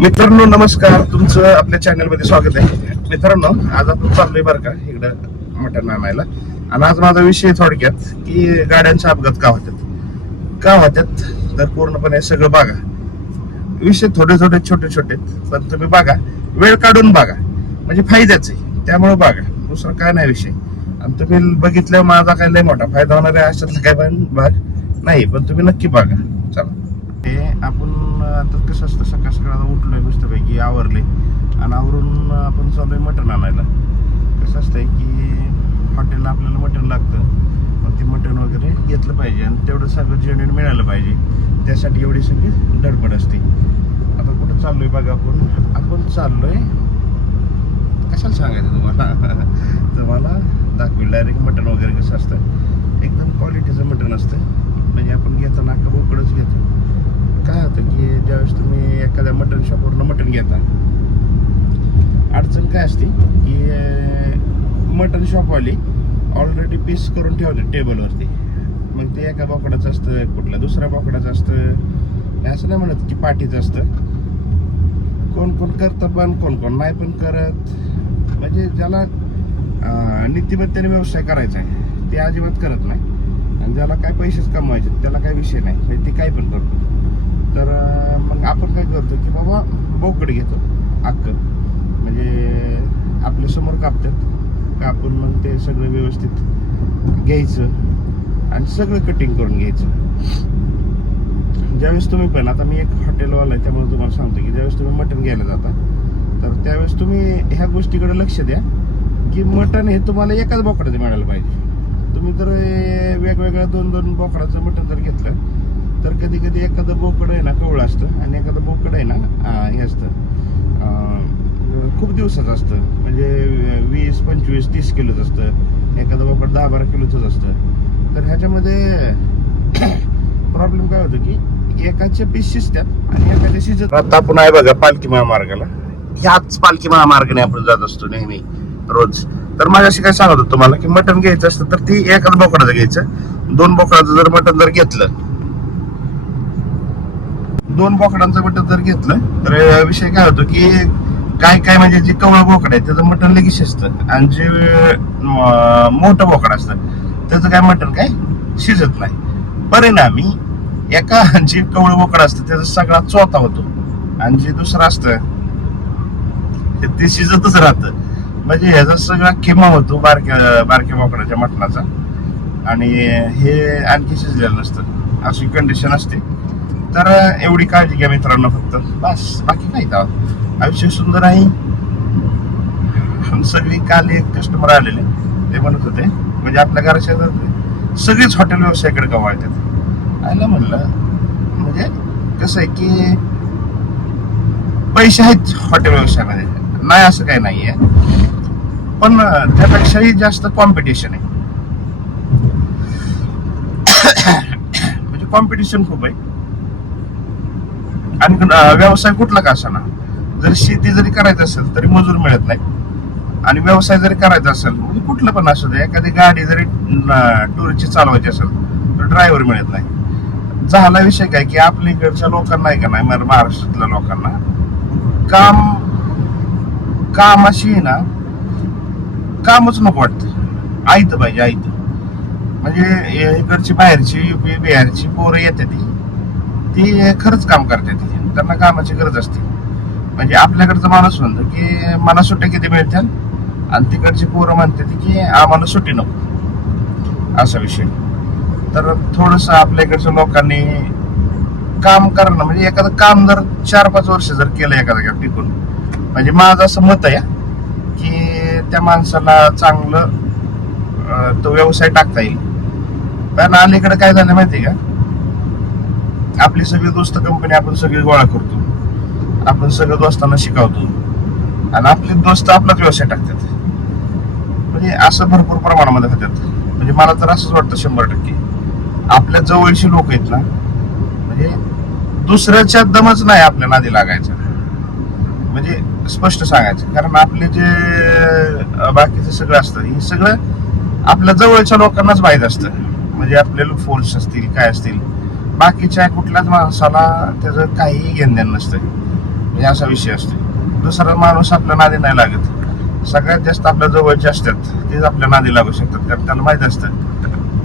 मित्रांनो नमस्कार. तुमचं आपल्या चॅनलमध्ये स्वागत आहे. मित्रांनो आज आपण चाललोय बरं का इकडं मटण आणायला. आणि आज माझा विषय थोडक्यात की गाड्यांचे अपघात का होतात? का होतात? तर पूर्णपणे सगळं बघा. विषय थोडे थोडे छोटे छोटे पण तुम्ही बघा. वेळ काढून बघा. म्हणजे फायद्याच आहे. त्यामुळे बघा. दुसरा काय नाही विषय. आणि तुम्ही बघितल्यावर माझा काय लय मोठा फायदा होणार आहे अशातला काय पण भाग नाही. पण तुम्ही नक्की बघा. चला. ते आपण आता कसं असतं सकाळ सकाळ उठलोय मस्तपैकी आवरले. आणि आवरून आपण चाललोय मटण आणायला. कसं असतंय की हॉटेलला आपल्याला मटण लागतं. मग ते मटण वगैरे घेतलं पाहिजे आणि तेवढं सगळं जेवण मिळालं पाहिजे. त्यासाठी एवढी सगळी धडपड असते. आता कुठं चाललो आहे बघा आपण. आपण चाललो आहे कशाला सांगायचं तुम्हाला? तुम्हाला दाखवेल डायरेक्ट मटण वगैरे कसं असतं. एकदम क्वालिटीचं मटण असतं. म्हणजे आपण घेताना अख्खा बोकडच घेतो काय होतं की ज्यावेळेस तुम्ही एखाद्या मटन शॉपवरनं मटन घेता अडचण काय असते की मटन शॉपवाली ऑलरेडी पीस करून ठेवते टेबलवरती. मग ते एका बोकडाचं असतं कुठल्या दुसऱ्या बोकडाचं असतं हे असं नाही म्हणत की पाठीचं असतं. कोण कोण करतं पण कोण कोण नाही पण करत. म्हणजे ज्याला नीतिबद्धतेने नीतिमत्तेने व्यवसाय करायचा आहे ते अजिबात करत नाही. आणि ज्याला काय पैसेच कमवायचे त्याला काय विषय नाही. म्हणजे ते काय पण करतो तर मग आपण काय करतो की बाबा बोकड घेतो अक्क म्हणजे आपल्यासमोर कापतात. कापून मग ते सगळं व्यवस्थित घ्यायचं आणि सगळं कटिंग करून घ्यायचं. ज्यावेळेस तुम्ही पण आता मी एक हॉटेलवाला आहे त्यामुळे तुम्हाला सांगतो की ज्यावेळेस तुम्ही मटण घ्यायला जाता तर त्यावेळेस तुम्ही ह्या गोष्टीकडे लक्ष द्या की मटण हे तुम्हाला एकाच बोकडाचं मिळायला पाहिजे. तुम्ही जर वेगवेगळ्या दोन दोन बोकडाचं मटण जर घेतलं तर कधी कधी एखादं बोकड आहे ना कवळं असतं आणि एखादं बोकड आहे ना हे असतं. खूप दिवसाचं असतं. म्हणजे वीस पंचवीस तीस किलोच असतं. एखादं बोकड दहा बारा किलोचंच असतं. तर ह्याच्यामध्ये प्रॉब्लेम काय होतो की एकाच्या पीस शिजतात आणि एकाच्या शिजत आता आपण आहे बघा पालखी महामार्गाला ह्याच पालखी महामार्गाने आपण जात असतो नेहमी रोज. तर माझ्याशी काय सांगत होतो तुम्हाला की मटण घ्यायचं असतं तर ती एकाच बोकडाचं घ्यायचं. दोन बोकडाचं जर मटण जर घेतलं दोन बोकडांचं मटण जर घेतलं तर विषय काय होतो की काय काय म्हणजे जे कवळ बोकड आहे त्याचं मटण लगेच शिजतं. आणि जे मोठं बोकड असतं त्याचं काय मटण काय? शिजत नाही. परिणामी एका जे कवळ बोकड असतं त्याचा सगळा चोथा होतो. आणि जे दुसरं असतं ते- ते शिजतच राहतं. म्हणजे ह्याचा सगळा किमा होतो बारक्या बारक्या बोकडाच्या मटणाचा. आणि हे आणखी शिजलेलं नसतं. अशी कंडिशन असते. तर एवढी काळजी घ्या मित्रांनो फक्त. बस बाकी नाही का आयुष्य सुंदर आहे. सगळी काल एक कस्टमर आलेले. ते म्हणत होते म्हणजे आपल्या घराच्या सगळेच हॉटेल व्यवसायाकडे कमावतात आयला म्हणलं म्हणजे कसं आहे की पैसे आहेत हॉटेल व्यवसायामध्ये. नाही असं काही नाही आहे पण त्यापेक्षाही जास्त कॉम्पिटिशन आहे. म्हणजे कॉम्पिटिशन खूप आहे. आणि व्यवसाय कुठला का ना? जर शेती जरी करायचं असेल तरी मजूर मिळत नाही. आणि व्यवसाय जरी करायचा असेल म्हणजे कुठलं पण असू दे एखादी गाडी जरी टूरची चालवायची असेल तर ड्रायव्हर मिळत नाही. झाला विषय काय की आपल्या इकडच्या लोकांना आहे का नाही म्हणजे महाराष्ट्रातल्या लोकांना काम कामाशी आहे ना कामच नको वाटतं. आयत पाहिजे आयत. म्हणजे इकडची बाहेरची युपी बिहारची पोरं येते ती. ती खरंच काम करते ती. त्यांना कामाची गरज असते. म्हणजे आपल्याकडचा माणूस म्हणतो की मला सुट्ट्या किती मिळतील? आणि तिकडची पोरं म्हणते ती की आम्हाला सुट्टी नको. असा विषय. तर थोडस आपल्या इकडच्या लोकांनी काम करणं म्हणजे एखादं काम जर चार पाच वर्ष जर केलं एखाद्या टिकून म्हणजे माझं असं मत आहे की त्या माणसाला चांगलं तो व्यवसाय टाकता येईल. पण अलीकडे काय झालं माहिती का? आपली सगळी दोस्त कंपनी आपण सगळी गोळा करतो. आपण सगळं दोस्तांना शिकवतो. आणि आपले दोस्त आपलाच व्यवसाय टाकतात. म्हणजे असं भरपूर प्रमाणामध्ये होतात. म्हणजे मला तर असंच वाटतं शंभर टक्के. आपल्या जवळची लोक आहेत ना म्हणजे दुसऱ्याच्या दमच नाही आपल्या नादी लागायचं. म्हणजे स्पष्ट सांगायचं. कारण आपले जे बाकीचं सगळं असतं हे सगळं आपल्या जवळच्या लोकांनाच माहीत असतं. म्हणजे आपले फोर्स असतील काय असतील. बाकीच्या कुठल्याच माणसाला त्याचं काहीही घेणं नसतं म्हणजे असा विषय असतो दुसरा माणूस आपल्या नादी नाही लागत. सगळ्यात जास्त आपल्या जवळचे असतात तेच आपल्या नादी लागू शकतात. कारण त्याला माहीत असतं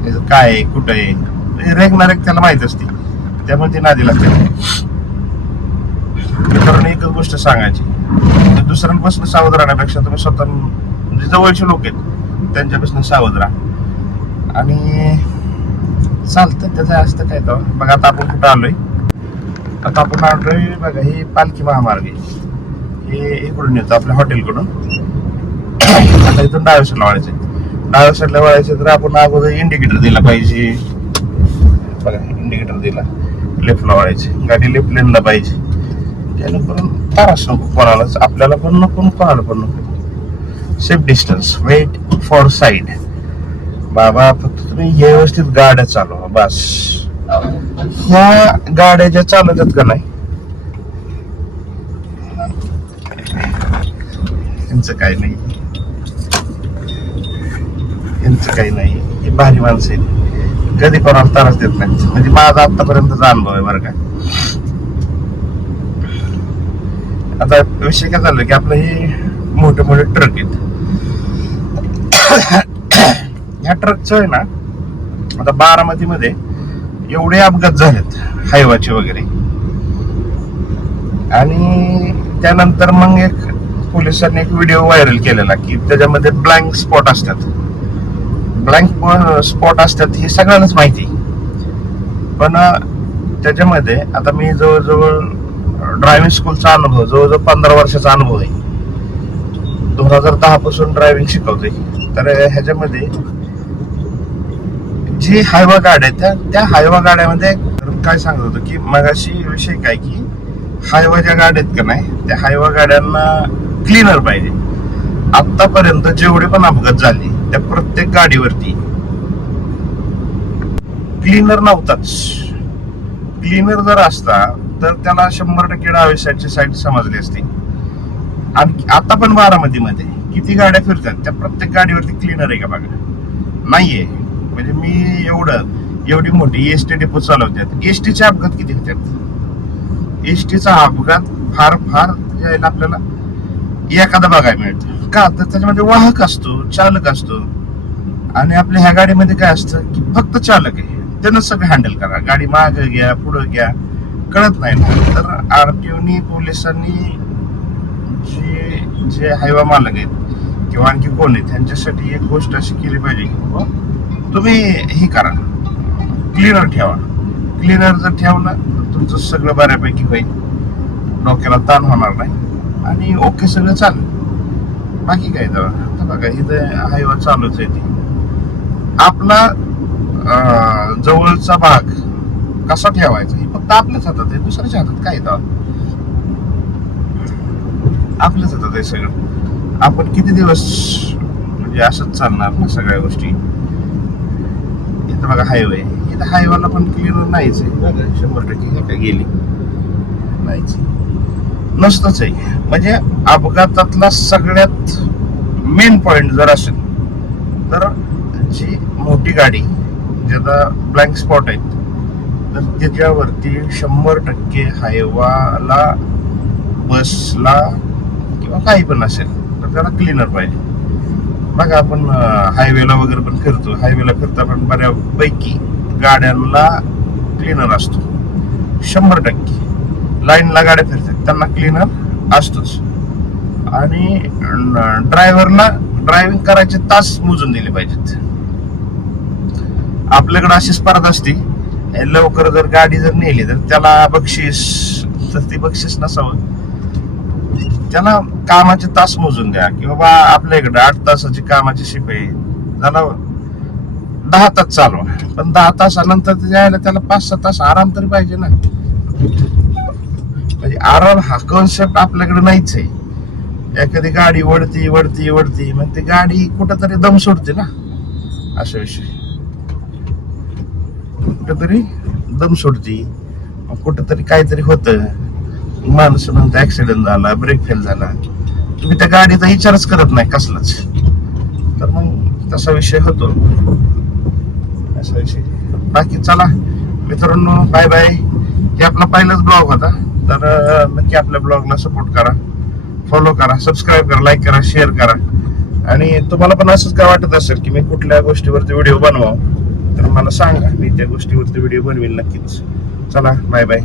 त्याचं काय आहे कुठं आहे. रेग ना रेग त्याला माहीत असते. त्यामुळे ती नादी लागते. मित्रांनो एकच गोष्ट सांगायची. दुसऱ्यांपासून सावध राहण्यापेक्षा तुम्ही स्वतः म्हणजे जवळचे लोक आहेत त्यांच्यापासून सावध राहा. आणि चालतं त्याचं असतं काय तर बघा आता आपण कुठं आलोय? आता आपण आलोय बघा हे पालखी महामार्ग. आहे हे इकडून येतो आपल्या हॉटेलकडून. आता इथून डाव्या साईडला वळायचं डाव्या साईडला वळायचं तर आपण अगोदर इंडिकेटर दिला पाहिजे. बघा इंडिकेटर दिला. लेफ्टला वळायचे गाडी लेफ्ट लेनला पाहिजे. जेणेकरून त्रास नको कोणालाच आपल्याला पण नको कोणाला पण नको. Safe distance wait for side बाबा फक्त तुम्ही व्यवस्थित गाड्या चालवा बस. ह्या गाड्या ज्या चालवतात का नाही? यांचं काही नाही. यांचं काही नाही. हे भारी माणसं आहेत. कधी कोणाला त्रास देत नाहीत. म्हणजे माझा आतापर्यंतचा अनुभव आहे बरं का. आता विषय काय झाला की आपलं हे मोठे मोठे ट्रक आहेत. ह्या ट्रकचं आहे ना आता बारामतीमध्ये एवढे अपघात झालेत हायवाचे वगैरे. आणि त्यानंतर मग एक पोलिसांनी एक व्हिडिओ व्हायरल केलेला की त्याच्यामध्ये ब्लँक स्पॉट असतात. ब्लँक स्पॉट असतात हे सगळ्यांनाच माहिती. पण त्याच्यामध्ये आता मी जवळजवळ ड्रायव्हिंग स्कूलचा अनुभव जवळजवळ पंधरा वर्षाचा अनुभव आहे. दोन हजार दहा पासून ड्रायव्हिंग शिकवतोय. तर ह्याच्यामध्ये जी हायवा गाड्या आहेत त्या त्या हायवा गाड्यामध्ये काय सांगत होतो की मगाशी विषय काय की हायवा ज्या गाड्या आहेत का नाही त्या हायवा गाड्यांना क्लीनर पाहिजे. आतापर्यंत जेवढे पण अपघात झाले त्या प्रत्येक गाडीवरती क्लीनर नव्हताच. क्लीनर जर असता तर त्याला शंभर टक्के डावी साईडची साईड समजली असती. आणि आता पण बारामतीमध्ये किती गाड्या फिरतात त्या प्रत्येक गाडीवरती क्लीनर आहे का बघा? नाहीये. म्हणजे मी पुढं एवढी मोठी एस टी डेपो चालवतात. एस टीचे अपघात किती होतात? एस टीचा अपघात फार फार यायला आपल्याला एखादा बघायला मिळतं. का? तर त्याच्यामध्ये वाहक असतो चालक असतो. आणि आपल्या ह्या गाडीमध्ये काय असतं की फक्त चालक आहे. त्यानं सगळं हँडल करा. गाडी माग घ्या पुढं घ्या. कळत नाही ना. तर आरटीओनी पोलिसांनी जे जे हायवा मालक आहेत किंवा आणखी कोण आहेत त्यांच्यासाठी एक गोष्ट अशी केली पाहिजे की बाबा तुम्ही हे करा. क्लिनर ठेवा. क्लिनर जर ठेवलं तर तुमचं सगळं बऱ्यापैकी होईल. डोक्याला ताण होणार नाही. आणि ओके सगळं चालेल. बाकी काय तर? बघा इथं हायवा चालूच आहे ती. आपला जवळचा भाग कसा ठेवायचा? हे फक्त आपल्याच हातात आहे. दुसऱ्याच्या हातात काय तर? आपल्याच हातात आहे सगळं. आपण किती दिवस म्हणजे असंच चालणार ना सगळ्या गोष्टी? इथं बघा हायवे इथं हायवेला पण क्लिअर नाहीच आहे. बघा शंभर टक्के काय गेली. नाहीच नसतच आहे. म्हणजे अपघातातला सगळ्यात मेन पॉइंट जर असेल तर जी मोठी गाडी ज्याचा ब्लँक स्पॉट आहेत तर त्याच्यावरती शंभर टक्के हायवाला बसला किंवा काही पण असेल तर त्याला क्लिनर पाहिजे. बघा आपण हायवेला वगैरे पण फिरतो. हायवेला फिरता पण बऱ्यापैकी गाड्यांना क्लिनर असतो. शंभर टक्के. लाईनला गाड्या फिरतात. त्यांना क्लिनर असतोच. आणि ड्रायव्हरला ड्रायव्हिंग करायचे तास मोजून दिले पाहिजेत. आपल्याकडे अशी स्पर्धा असते. लवकर जर गाडी जर नेली तर त्याला बक्षीस तर ती बक्षीस नसावं. त्याला कामाचे तास मोजून द्या की बाबा आपल्या इकडे आठ तासाची कामाची शिप आहे. त्याला दहा तास चालू पण दहा तासानंतर यायला त्याला पाच सहा तास आराम तरी पाहिजे ना. म्हणजे आराम हा कॉन्सेप्ट आपल्याकडे नाहीच आहे. एखादी गाडी वळती वळती वळती मग ती गाडी कुठंतरी दम सोडते ना. असा विषय. कुठंतरी दम सोडती. मग कुठंतरी काहीतरी होतं. माणूस म्हणतो ऍक्सिडेंट झाला ब्रेक फेल झाला. तुम्ही त्या गाडीचा विचारच करत नाही कसलाच. तर मग तसा विषय होतो. असा विषय. बाकी चला मित्रांनो बाय बाय हे आपला पहिलाच ब्लॉग होता. तर नक्की आपल्या ब्लॉगला सपोर्ट करा. फॉलो करा सबस्क्राईब करा लाईक करा शेअर करा. आणि तुम्हाला पण असंच काय वाटत असेल की मी कुठल्या गोष्टीवरती व्हिडिओ बनवावं तर मला सांगा. मी त्या गोष्टीवरती व्हिडिओ बनवेल नक्कीच. चला बाय बाय